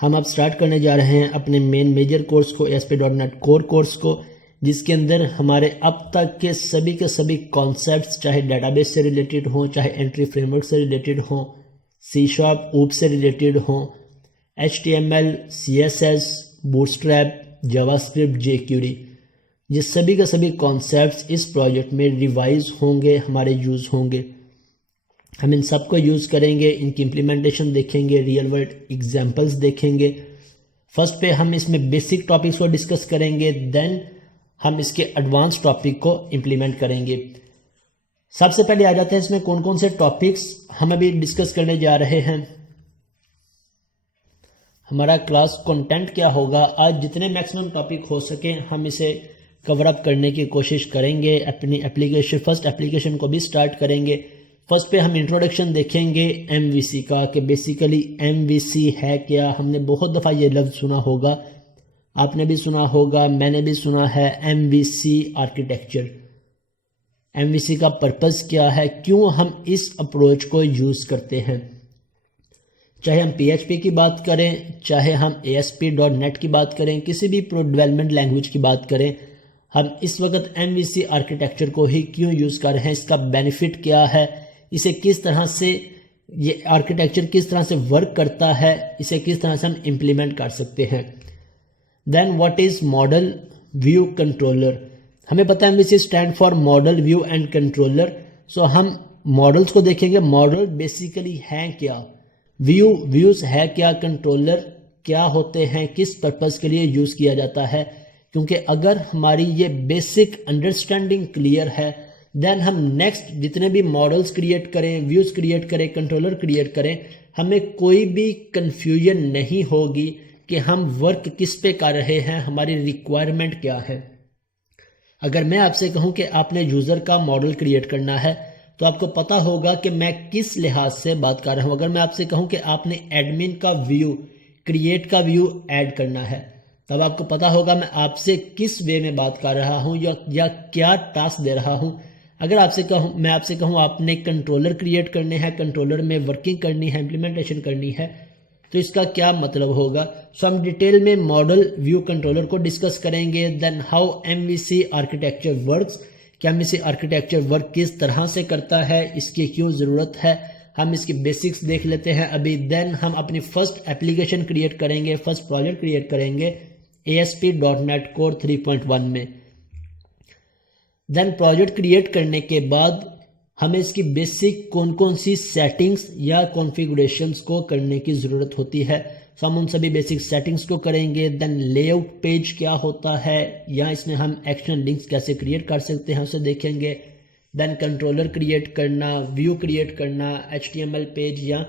हम अब स्टार्ट करने जा रहे हैं अपने मेन मेजर कोर्स को, ASP.NET कोर कोर्स को, जिसके अंदर हमारे अब तक के सभी कॉन्सेप्ट्स, चाहे डेटाबेस से रिलेटेड हों, चाहे एंट्री फ्रेमवर्क से रिलेटेड हों, C# ऊप से रिलेटेड हों, HTML, CSS, bootstrap, JavaScript, jQuery, ये सभी के सभी कॉन्सेप्ट्स इस प्रोजेक्ट में रिवाइज होंगे, हमारे यूज़ होंगे। हम इन सबको यूज़ करेंगे, इनकी इम्प्लीमेंटेशन देखेंगे, रियल वर्ल्ड एग्जांपल्स देखेंगे। फर्स्ट पे हम इसमें बेसिक टॉपिक्स को डिस्कस करेंगे, देन हम इसके एडवांस टॉपिक को इम्प्लीमेंट करेंगे। सबसे पहले आ जाते हैं इसमें कौन कौन से टॉपिक्स हम अभी डिस्कस करने जा रहे हैं। हमारा क्लास कंटेंट क्या होगा, आज जितने मैक्सिमम टॉपिक हो सके हम इसे कवर अप करने की कोशिश करेंगे। अपनी फर्स्ट एप्लीकेशन को भी स्टार्ट करेंगे। फर्स्ट पे हम इंट्रोडक्शन देखेंगे MVC का, कि बेसिकली MVC है क्या। हमने बहुत दफ़ा ये लफ्ज़ सुना होगा, आपने भी सुना होगा, मैंने भी सुना है। MVC आर्किटेक्चर, MVC का पर्पज़ क्या है, क्यों हम इस अप्रोच को यूज़ करते हैं। चाहे हम PHP की बात करें, चाहे हम ASP.NET की बात करें, किसी भी प्रो डेवलपमेंट लैंग्वेज की बात करें, हम इस वक्त MVC आर्किटेक्चर को ही क्यों यूज़ कर रहे हैं, इसका बेनिफिट क्या है, इसे किस तरह से, ये आर्किटेक्चर किस तरह से वर्क करता है, इसे किस तरह से हम इम्प्लीमेंट कर सकते हैं। Then what is model view controller. हमें पता है MVC stand for model view and controller. So हम मॉडल्स को देखेंगे, मॉडल बेसिकली हैं क्या, व्यूज़ है क्या, कंट्रोलर क्या होते हैं, किस पर्पज़ के लिए यूज़ किया जाता है। क्योंकि अगर हमारी ये बेसिक अंडरस्टैंडिंग क्लियर है, देन हम नेक्स्ट जितने भी मॉडल्स क्रिएट करें, व्यूज़ क्रिएट करें, कंट्रोलर क्रिएट करें, हमें कोई भी कंफ्यूजन नहीं होगी कि हम वर्क किस पे कर रहे हैं, हमारी रिक्वायरमेंट क्या है। अगर मैं आपसे कहूं कि आपने यूज़र का मॉडल क्रिएट करना है, तो आपको पता होगा कि मैं किस लिहाज से बात कर रहा हूं। अगर मैं आपसे कहूं कि आपने एडमिन का व्यू, क्रिएट का व्यू ऐड करना है, तब आपको पता होगा मैं आपसे किस वे में बात कर रहा हूं या क्या टास्क दे रहा हूं। अगर मैं आपसे कहूं आपने कंट्रोलर क्रिएट करने हैं, कंट्रोलर में वर्किंग करनी है, इम्प्लीमेंटेशन करनी है, तो इसका क्या मतलब होगा। सो हम डिटेल में मॉडल व्यू कंट्रोलर को डिस्कस करेंगे। Then how MVC architecture works, कि MVC आर्किटेक्चर वर्क किस तरह से करता है, इसकी क्यों ज़रूरत है, हम इसकी बेसिक्स देख लेते हैं अभी। देन हम अपनी फर्स्ट एप्लीकेशन क्रिएट करेंगे, फर्स्ट प्रोजेक्ट क्रिएट करेंगे ASP.NET Core 3.1 में। देन प्रोजेक्ट क्रिएट करने के बाद हमें इसकी बेसिक कौन कौन सी सेटिंग्स या कॉन्फ़िगरेशंस को करने की ज़रूरत होती है, तो हम उन सभी बेसिक सेटिंग्स को करेंगे। देन लेआउट पेज क्या होता है, या इसमें हम एक्शन लिंक्स कैसे क्रिएट कर सकते हैं, उसे देखेंगे। देन कंट्रोलर क्रिएट करना, व्यू क्रिएट करना, HTML पेज, या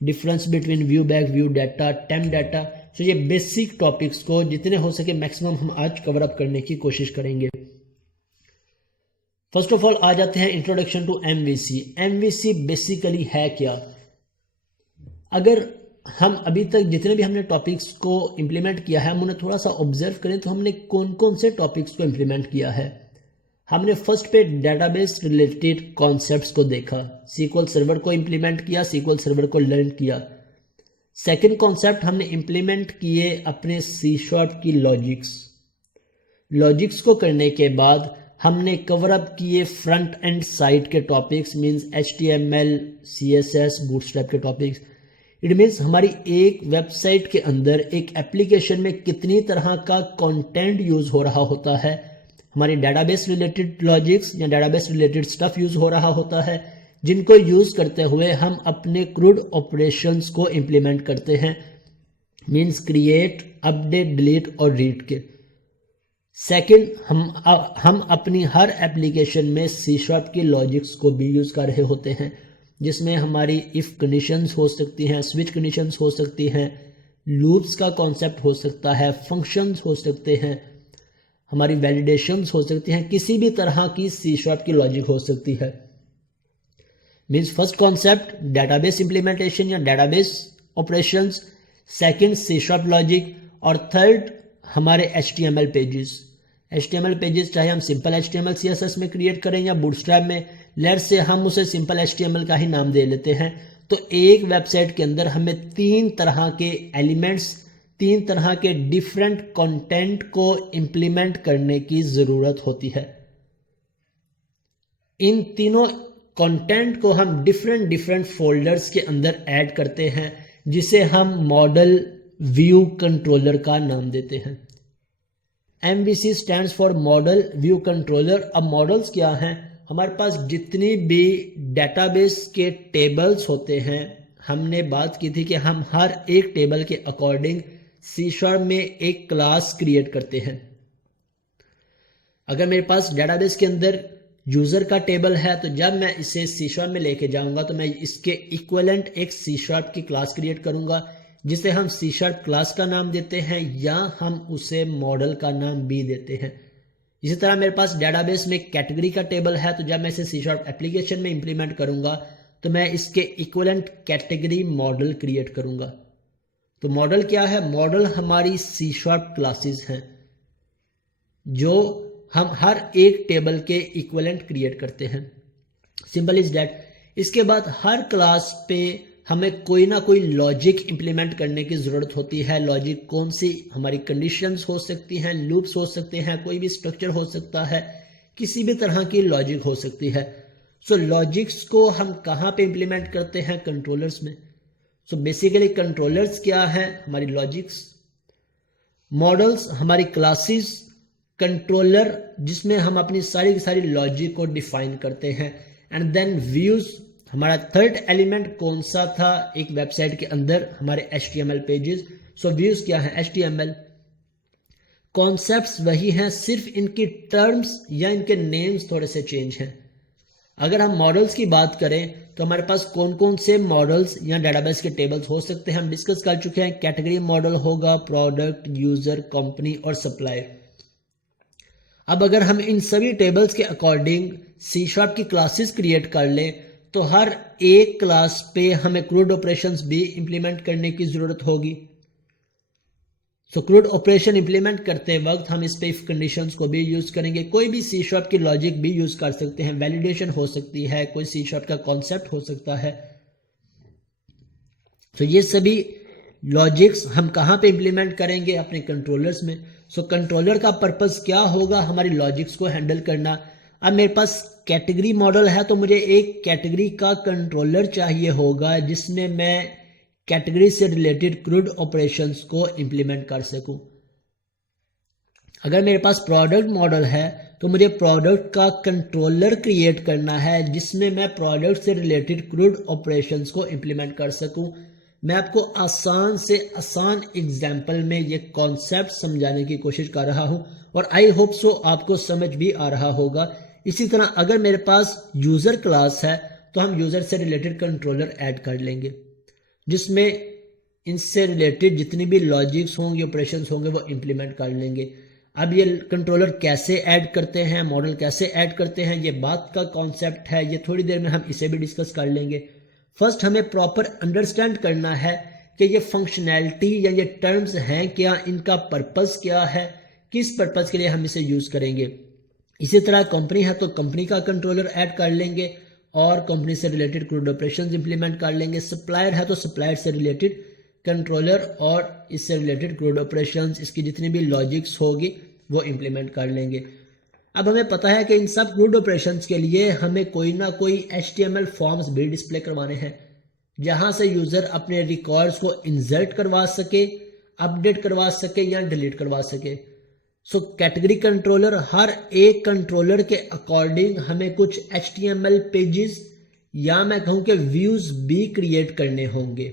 difference between view back, view data, temp data. तो ये बेसिक टॉपिक्स को जितने हो सके मैक्सिमम हम आज कवर अप करने की कोशिश करेंगे। फर्स्ट ऑफ ऑल आ जाते हैं introduction to MVC। MVC basically है क्या। अगर हम अभी तक जितने भी हमने टॉपिक्स को इम्प्लीमेंट किया है, हम उन्हें थोड़ा सा ऑब्जर्व करें तो हमने कौन कौन से टॉपिक्स को इम्प्लीमेंट किया है। हमने फर्स्ट पे डेटाबेस रिलेटेड कॉन्सेप्ट्स को देखा, SQL सर्वर को इम्प्लीमेंट किया, SQL सर्वर को लर्न किया। सेकेंड कॉन्सेप्ट हमने इम्प्लीमेंट किए अपने C# की लॉजिक्स को करने के बाद हमने कवर अप किए फ्रंट एंड साइड के topics, means HTML, CSS, bootstrap के टॉपिक्स। इट मीन्स हमारी एक वेबसाइट के अंदर, एक एप्लीकेशन में कितनी तरह का कंटेंट यूज़ हो रहा होता है। हमारी डेटाबेस रिलेटेड लॉजिक्स या डेटाबेस रिलेटेड स्टफ यूज़ हो रहा होता है, जिनको यूज़ करते हुए हम अपने क्रूड ऑपरेशंस को इम्प्लीमेंट करते हैं, मींस क्रिएट, अपडेट, डिलीट और रीड के। सेकंड, हम अपनी हर एप्लीकेशन में C# की लॉजिक्स को भी यूज़ कर रहे होते हैं, जिसमें हमारी इफ़ कंडीशंस हो सकती हैं, स्विच कंडीशंस हो सकती हैं, लूप्स का कॉन्सेप्ट हो सकता है, फंक्शंस हो सकते हैं, हमारी वैलिडेशंस हो सकती हैं, किसी भी तरह की C# की लॉजिक हो सकती है। Means first concept database implementation या database operations, second C# logic, और थर्ड हमारे HTML पेजेस चाहे हम सिंपल HTML CSS में क्रिएट करें या बूटस्ट्रैप में, लेट्स से हम उसे सिंपल HTML का ही नाम दे लेते हैं। तो एक वेबसाइट के अंदर हमें 3 तरह के एलिमेंट्स तीन तरह के डिफरेंट कंटेंट को इंप्लीमेंट करने की ज़रूरत होती है। इन तीनों कंटेंट को हम डिफरेंट फोल्डर्स के अंदर ऐड करते हैं, जिसे हम मॉडल व्यू कंट्रोलर का नाम देते हैं। MVC stands for model view controller. अब मॉडल्स क्या हैं? हमारे पास जितनी भी डेटाबेस के टेबल्स होते हैं, हमने बात की थी कि हम हर एक टेबल के अकॉर्डिंग C# में एक क्लास क्रिएट करते हैं। अगर मेरे पास डेटाबेस के अंदर यूज़र का टेबल है, तो जब मैं इसे C# में लेके जाऊंगा तो मैं इसके इक्विवेलेंट एक C# की क्लास क्रिएट करूंगा, जिसे हम C# क्लास का नाम देते हैं, या हम उसे मॉडल का नाम भी देते हैं। इसी तरह मेरे पास डेटाबेस में कैटेगरी का टेबल है, तो जब मैं इसे C# एप्लीकेशन में इंप्लीमेंट करूंगा तो मैं इसके इक्विवेलेंट कैटेगरी मॉडल क्रिएट करूंगा। तो मॉडल क्या है? मॉडल हमारी C# क्लासेस हैं जो हम हर एक टेबल के इक्विवेलेंट क्रिएट करते हैं। Simple is that. इसके बाद हर क्लास पे हमें कोई ना कोई लॉजिक इंप्लीमेंट करने की ज़रूरत होती है। लॉजिक कौन सी? हमारी कंडीशंस हो सकती हैं, लूप्स हो सकते हैं, कोई भी स्ट्रक्चर हो सकता है, किसी भी तरह की लॉजिक हो सकती है। सो लॉजिक्स को हम कहाँ पे इंप्लीमेंट करते हैं? कंट्रोलर्स में। सो बेसिकली कंट्रोलर्स क्या है? हमारी लॉजिक्स। मॉडल्स हमारी क्लासेस। कंट्रोलर जिसमें हम अपनी सारी की सारी लॉजिक को डिफाइन करते हैं। एंड देन व्यूज हमारा थर्ड एलिमेंट कौन सा था एक वेबसाइट के अंदर? हमारे HTML पेजेस। सो व्यूज क्या है? HTML। कॉन्सेप्ट्स वही हैं, सिर्फ इनकी टर्म्स या इनके नेम्स थोड़े से चेंज हैं। अगर हम मॉडल्स की बात करें तो हमारे पास कौन कौन से मॉडल्स या डेटाबेस के टेबल्स हो सकते हैं हम डिस्कस कर चुके हैं। कैटेगरी मॉडल होगा, प्रोडक्ट, यूजर, कंपनी और सप्लायर। अब अगर हम इन सभी टेबल्स के अकॉर्डिंग C# की क्लासेस क्रिएट कर लें तो हर एक क्लास पे हमें क्रूड ऑपरेशंस भी इंप्लीमेंट करने की जरूरत होगी। सो क्रूड ऑपरेशन इंप्लीमेंट करते वक्त हम इस पे इफ कंडीशंस को भी यूज करेंगे। कोई भी C# की लॉजिक भी यूज कर सकते हैं। वैलिडेशन हो सकती है, कोई C# का कॉन्सेप्ट हो सकता है। तो ये सभी लॉजिक्स हम कहाँ पे इंप्लीमेंट करेंगे? अपने कंट्रोलर्स में। सो कंट्रोलर का पर्पस क्या होगा? हमारी लॉजिक्स को हैंडल करना। अब मेरे पास कैटेगरी मॉडल है तो मुझे एक कैटेगरी का कंट्रोलर चाहिए होगा जिसमें मैं कैटेगरी से रिलेटेड क्रूड ऑपरेशंस को इंप्लीमेंट कर सकूं। अगर मेरे पास प्रोडक्ट मॉडल है तो मुझे प्रोडक्ट का कंट्रोलर क्रिएट करना है जिसमें मैं प्रोडक्ट से रिलेटेड क्रूड ऑपरेशंस को इंप्लीमेंट कर सकूं। मैं आपको आसान से आसान एग्जाम्पल में ये कॉन्सेप्ट समझाने की कोशिश कर रहा हूं और आई होप सो आपको समझ भी आ रहा होगा। इसी तरह अगर मेरे पास यूजर क्लास है तो हम यूजर से रिलेटेड कंट्रोलर ऐड कर लेंगे जिसमें इनसे रिलेटेड जितनी भी लॉजिक्स होंगे, ऑपरेशंस होंगे वो इंप्लीमेंट कर लेंगे। अब ये कंट्रोलर कैसे ऐड करते हैं, मॉडल कैसे ऐड करते हैं, ये बात का कॉन्सेप्ट है, ये थोड़ी देर में हम इसे भी डिस्कस कर लेंगे। फर्स्ट हमें प्रॉपर अंडरस्टैंड करना है कि ये फंक्शनैलिटी या ये टर्म्स हैं क्या, इनका पर्पस क्या है, किस पर्पस के लिए हम इसे यूज करेंगे। इसी तरह कंपनी है तो कंपनी का कंट्रोलर ऐड कर लेंगे और कंपनी से रिलेटेड क्रूड ऑपरेशंस इंप्लीमेंट कर लेंगे। सप्लायर है तो सप्लायर से रिलेटेड कंट्रोलर और इससे रिलेटेड क्रूड ऑपरेशंस, इसकी जितनी भी लॉजिक्स होगी वो इंप्लीमेंट कर लेंगे। अब हमें पता है कि इन सब क्रूड ऑपरेशंस के लिए हमें कोई ना कोई HTML फॉर्म्स भी डिस्प्ले करवाने हैं जहां से यूजर अपने रिकॉर्ड्स को इंसर्ट करवा सके, अपडेट करवा सके या डिलीट करवा सके। सो कैटेगरी कंट्रोलर, हर एक कंट्रोलर के अकॉर्डिंग हमें कुछ HTML पेजेस या मैं कहूं कि व्यूज भी क्रिएट करने होंगे।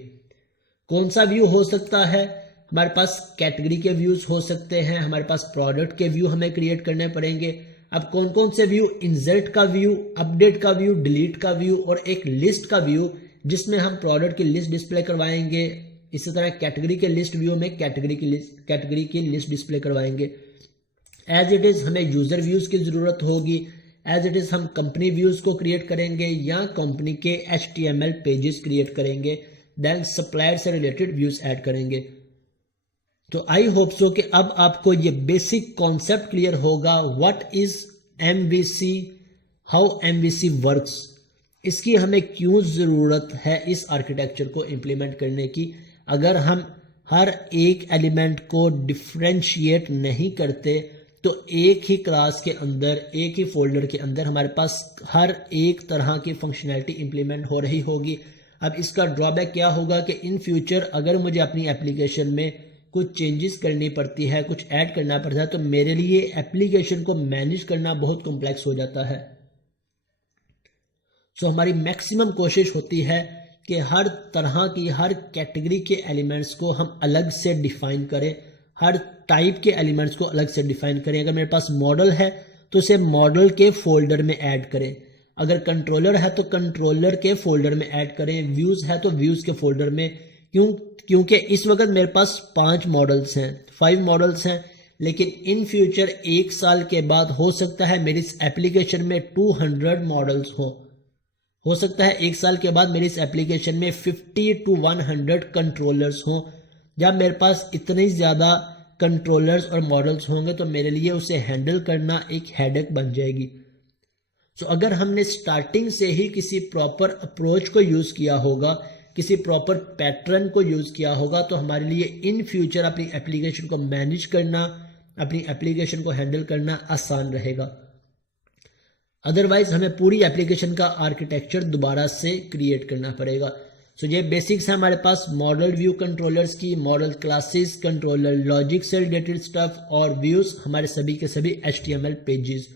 कौन सा व्यू हो सकता है? हमारे पास कैटेगरी के व्यूज हो सकते हैं, हमारे पास प्रोडक्ट के व्यू हमें क्रिएट करने पड़ेंगे। अब कौन कौन से व्यू? इंसर्ट का व्यू, अपडेट का व्यू, डिलीट का व्यू और एक लिस्ट का व्यू जिसमें हम प्रोडक्ट की लिस्ट डिस्प्ले करवाएंगे। इसी तरह कैटेगरी के लिस्ट व्यू में कैटेगरी की लिस्ट डिस्प्ले करवाएंगे। एज इट इज हमें यूजर व्यूज की जरूरत होगी। एज इट इज हम कंपनी व्यूज को क्रिएट करेंगे या कंपनी के HTML पेजेस क्रिएट करेंगे। देन सप्लायर से रिलेटेड व्यूज ऐड करेंगे। तो आई होप सो कि अब आपको ये बेसिक कॉन्सेप्ट क्लियर होगा। What is MVC, how MVC works, इसकी हमें क्यों जरूरत है इस आर्किटेक्चर को इंप्लीमेंट करने की। अगर हर एक एलिमेंट को डिफ्रेंशिएट नहीं करते, तो एक ही क्लास के अंदर, एक ही फोल्डर के अंदर हमारे पास हर एक तरह की फंक्शनैलिटी इंप्लीमेंट हो रही होगी। अब इसका ड्रॉबैक क्या होगा कि इन फ्यूचर अगर मुझे अपनी एप्लीकेशन में कुछ चेंजेस करनी पड़ती है, कुछ ऐड करना पड़ता है, तो मेरे लिए एप्लीकेशन को मैनेज करना बहुत कॉम्प्लेक्स हो जाता है। सो हमारी मैक्सिमम कोशिश होती है कि हर तरह की, हर कैटेगरी के एलिमेंट्स को हम अलग से डिफाइन करें, हर टाइप के एलिमेंट्स को अलग से डिफाइन करें। अगर मेरे पास मॉडल है तो उसे मॉडल के फोल्डर में ऐड करें, अगर कंट्रोलर है तो कंट्रोलर के फोल्डर में ऐड करें, व्यूज है तो व्यूज के फोल्डर में। क्योंकि इस वक्त मेरे पास 5 मॉडल्स हैं, 5 मॉडल्स हैं, लेकिन इन फ्यूचर 1 साल के बाद हो सकता है मेरी इस एप्लीकेशन में 200 मॉडल्स हो सकता है 1 साल के बाद मेरी इस एप्लीकेशन में 50 to 100 कंट्रोलर्स हों। जब मेरे पास इतने ज़्यादा कंट्रोलर्स और मॉडल्स होंगे तो मेरे लिए उसे हैंडल करना एक हेडेक बन जाएगी। सो अगर हमने स्टार्टिंग से ही किसी प्रॉपर अप्रोच को यूज़ किया होगा, किसी प्रॉपर पैटर्न को यूज़ किया होगा, तो हमारे लिए इन फ्यूचर अपनी एप्लीकेशन को मैनेज करना, अपनी एप्लीकेशन को हैंडल करना आसान रहेगा। अदरवाइज हमें पूरी एप्लीकेशन का आर्किटेक्चर दोबारा से क्रिएट करना पड़ेगा। सो ये बेसिक्स है हमारे पास मॉडल व्यू कंट्रोलर्स की, मॉडल क्लासेस, कंट्रोलर लॉजिक से रिलेटेड स्टफ और व्यूज, हमारे सभी के सभी HTML पेजेस।